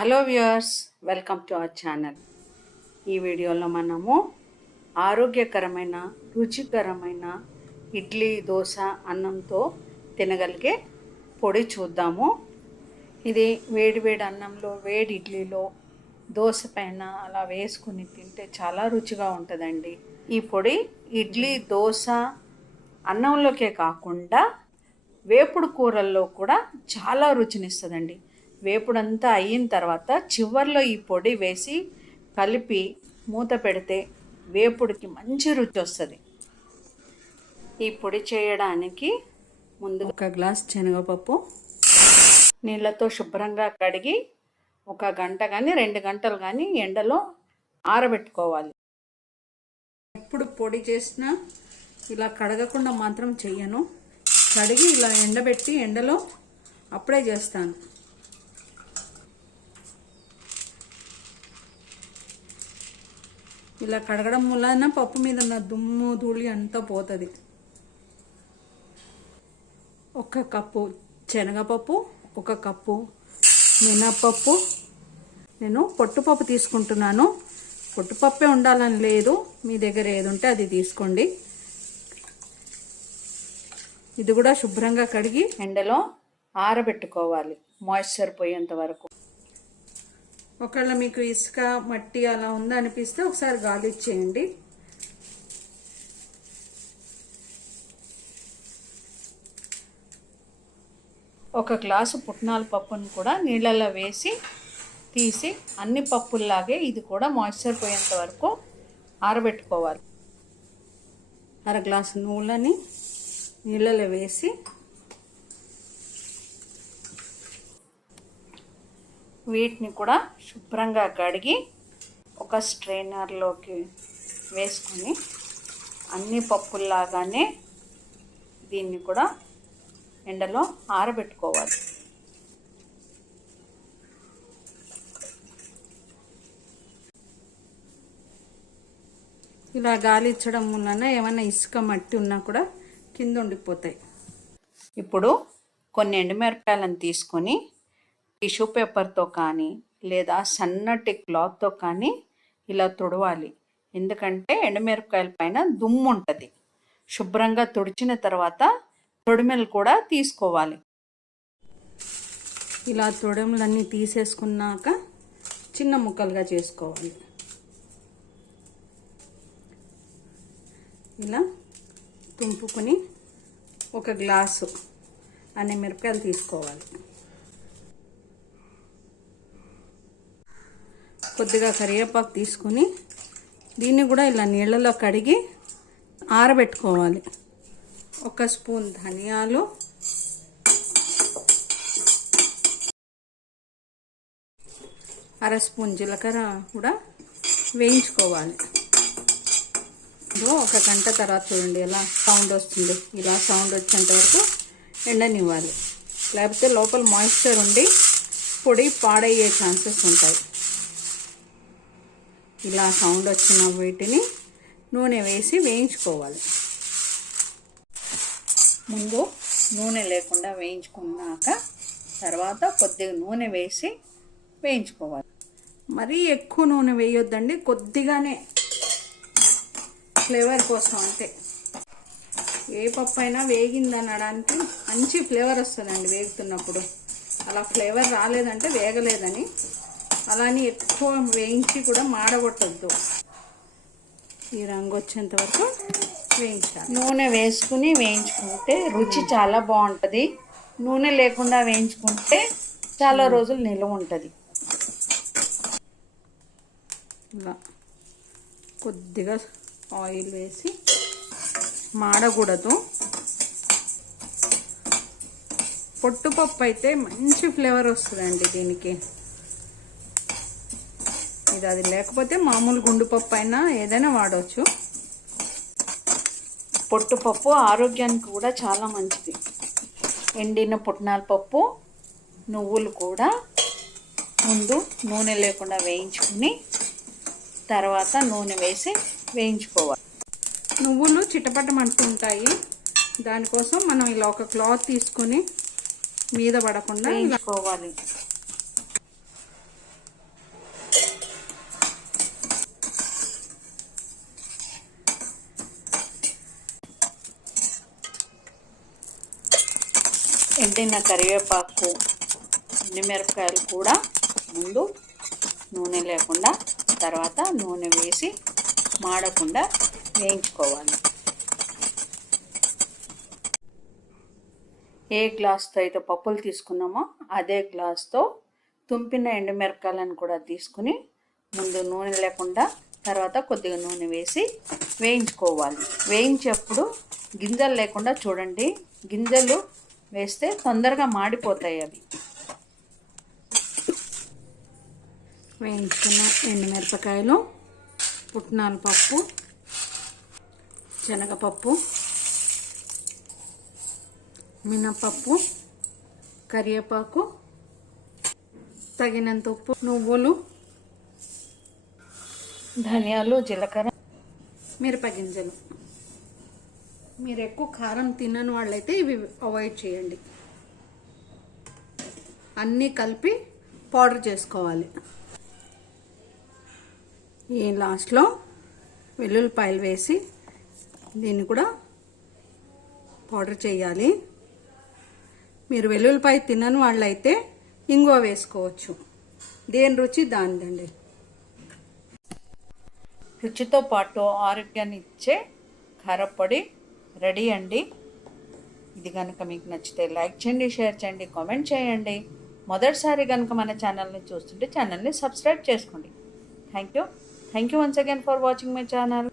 Hello viewers, welcome to our channel. ఈ వీడియోలో మనము ఆరోగ్యకరమైన రుచికరమైన ఇడ్లీ దోశ అన్నంతో తినగలిగే పొడి చూద్దాము. ఇది వేడి వేడి అన్నంలో వేడి ఇడ్లీలో దోశ పైన అలా వేసుకుని తింటే చాలా రుచిగా ఉంటుందండి. ఈ పొడి ఇడ్లీ దోశ అన్నంలోకే కాకుండా వేపుడు కూరల్లో కూడా చాలా రుచినిస్తుందండి. వేపుడంతా అయిన తర్వాత చివర్లో ఈ పొడి వేసి కలిపి మూత పెడితే వేపుడికి మంచి రుచి వస్తుంది. ఈ పొడి చేయడానికి ముందు 1 గ్లాస్ శనగపప్పు నీళ్ళతో శుభ్రంగా కడిగి 1 గంట కానీ 2 గంటలు కానీ ఎండలో ఆరబెట్టుకోవాలి. ఎప్పుడు పొడి చేసినా ఇలా కడగకుండా మాత్రం చెయ్యను. కడిగి ఇలా ఎండబెట్టి ఎండలో అప్పుడే చేస్తాను. ఇలా కడగడం వలన పప్పు మీద ఉన్న దుమ్ము ధూళి అంతా పోతుంది. 1 కప్పు శనగపప్పు, 1 కప్పు మినప్పప్పు. నేను పొట్టుపప్పు తీసుకుంటున్నాను. పొట్టుపప్పే ఉండాలని లేదు, మీ దగ్గర ఏది ఉంటే అది తీసుకోండి. ఇది కూడా శుభ్రంగా కడిగి ఎండలో ఆరబెట్టుకోవాలి మాయిశ్చర్ పోయేంత వరకు. ఒకవేళ మీకు ఇసుక మట్టి అలా ఉందా అనిపిస్తే ఒకసారి గాలి ఇచ్చేయండి. ఒక గ్లాసు పుట్నాల పప్పును కూడా నీళ్ళల్లో వేసి తీసి అన్ని పప్పుల్లాగే ఇది కూడా మాయిశ్చర్ పోయేంత వరకు ఆరబెట్టుకోవాలి. 1/2 గ్లాసు నువ్వులని నీళ్ళలో వేసి వీటిని కూడా శుభ్రంగా కడిగి ఒక స్ట్రైనర్లోకి వేసుకొని అన్ని పప్పుల్లాగానే దీన్ని కూడా ఎండలో ఆరబెట్టుకోవాలి. ఇలా గాలి ఇచ్చడం వలన ఏమైనా ఇసుక మట్టి ఉన్నా కూడా కింద ఉండిపోతాయి. ఇప్పుడు కొన్ని ఎండుమిరపకాయలను తీసుకొని టిష్యూ పేపర్తో కానీ లేదా సన్నటి క్లాత్తో కానీ ఇలా తుడవాలి. ఎందుకంటే ఎండుమిరపకాయల పైన దుమ్ము ఉంటుంది. శుభ్రంగా తుడిచిన తర్వాత తొడిమెలు కూడా తీసుకోవాలి. ఇలా తొడిమెలన్నీ తీసేసుకున్నాక చిన్న ముక్కలుగా చేసుకోవాలి. ఇలా తుంపుకొని 1 గ్లాసు అన్ని మిరపకాయలు తీసుకోవాలి. కొద్దిగా కరివేపాకు తీసుకుని దీన్ని కూడా ఇలా నీళ్ళలో కడిగి ఆరబెట్టుకోవాలి. 1 స్పూన్ ధనియాలు, 1/2 స్పూన్ జీలకర్ర కూడా వేయించుకోవాలి. 1 గంట తర్వాత చూడండి ఎలా సౌండ్ వస్తుంది. ఇలా సౌండ్ వచ్చేంత వరకు ఎండనివ్వాలి. లేకపోతే లోపల మాయిశ్చర్ ఉండి పొడి పాడయ్యే ఛాన్సెస్ ఉంటాయి. ఇలా సౌండ్ వచ్చిన వీటిని నూనె వేసి వేయించుకోవాలి. ముందు నూనె లేకుండా వేయించుకున్నాక తర్వాత కొద్దిగా నూనె వేసి వేయించుకోవాలి. మరీ ఎక్కువ నూనె వేయొద్దండి, కొద్దిగానే ఫ్లేవర్ కోసం అంతే. ఏ పప్పు అయినా వేగిందనడానికి మంచి ఫ్లేవర్ వస్తుందండి వేగుతున్నప్పుడు. అలా ఫ్లేవర్ రాలేదంటే వేగలేదని. అలాని ఎక్కువ వేయించి కూడా మాడగొట్టద్దు. ఈ రంగు వచ్చేంత వరకు వేయించాలి. నూనె వేసుకుని వేయించుకుంటే రుచి చాలా బాగుంటుంది. నూనె లేకుండా వేయించుకుంటే చాలా రోజులు నిల్వ ఉంటుంది. ఇలా కొద్దిగా ఆయిల్ వేసి మాడకూడదు. పొట్టుపప్పు అయితే మంచి ఫ్లేవర్ వస్తుందండి దీనికి. ఇది అది లేకపోతే మామూలు గుండుపప్పు అయినా ఏదైనా వాడవచ్చు. పొట్టుపప్పు ఆరోగ్యానికి కూడా చాలా మంచిది. ఎండిన పుట్నాల పప్పు, నువ్వులు కూడా ముందు నూనె లేకుండా వేయించుకుని తర్వాత నూనె వేసి వేయించుకోవాలి. నువ్వులు చిటపటమంటుంటాయి. దానికోసం మనం ఇలా ఒక క్లాత్ తీసుకొని మీద పడకుండా వేయించుకోవాలి. ఎండిన కరివేపాకు, ఎండుమిరపకాయలు కూడా ముందు నూనె లేకుండా తర్వాత నూనె వేసి మాడకుండా వేయించుకోవాలి. ఏ గ్లాస్తో అయితే పప్పులు తీసుకున్నామో అదే గ్లాస్తో తుంపిన ఎండుమిరపకాయలను కూడా తీసుకుని ముందు నూనె లేకుండా తర్వాత కొద్దిగా నూనె వేసి వేయించుకోవాలి. వేయించేప్పుడు గింజలు లేకుండా చూడండి, గింజలు వేస్తే తొందరగా మాడిపోతాయి. అవి వేయించుకున్న ఎండుమిరపకాయలు, పుట్నాల పప్పు, శనగపప్పు, మినపప్పు, కరివేపాకు, తగినంత ఉప్పు, నువ్వులు, ధనియాలు, జీలకర్ర, మిరపగింజలు. మీరు ఎక్కువ కారం తినని వాళ్ళైతే ఇవి అవాయిడ్ చేయండి. అన్నీ కలిపి పౌడర్ చేసుకోవాలి. ఈ లాస్ట్లో వెల్లుల్లిపాయలు వేసి దీన్ని కూడా పౌడర్ చేయాలి. మీరు వెల్లుల్లిపాయ తినని వాళ్ళైతే ఇంగువ వేసుకోవచ్చు. దేని రుచి దానిదండి. రుచితో పాటు ఆరోగ్యాన్ని ఇచ్చే కారపొడి రెడీ అండి. ఇది కనుక మీకు నచ్చితే లైక్ చేయండి, షేర్ చేయండి, కామెంట్ చేయండి. మొదటిసారి కనుక మన ఛానల్ని చూస్తుంటే ఛానల్ని సబ్స్క్రైబ్ చేసుకోండి. Thank you once again for watching my channel.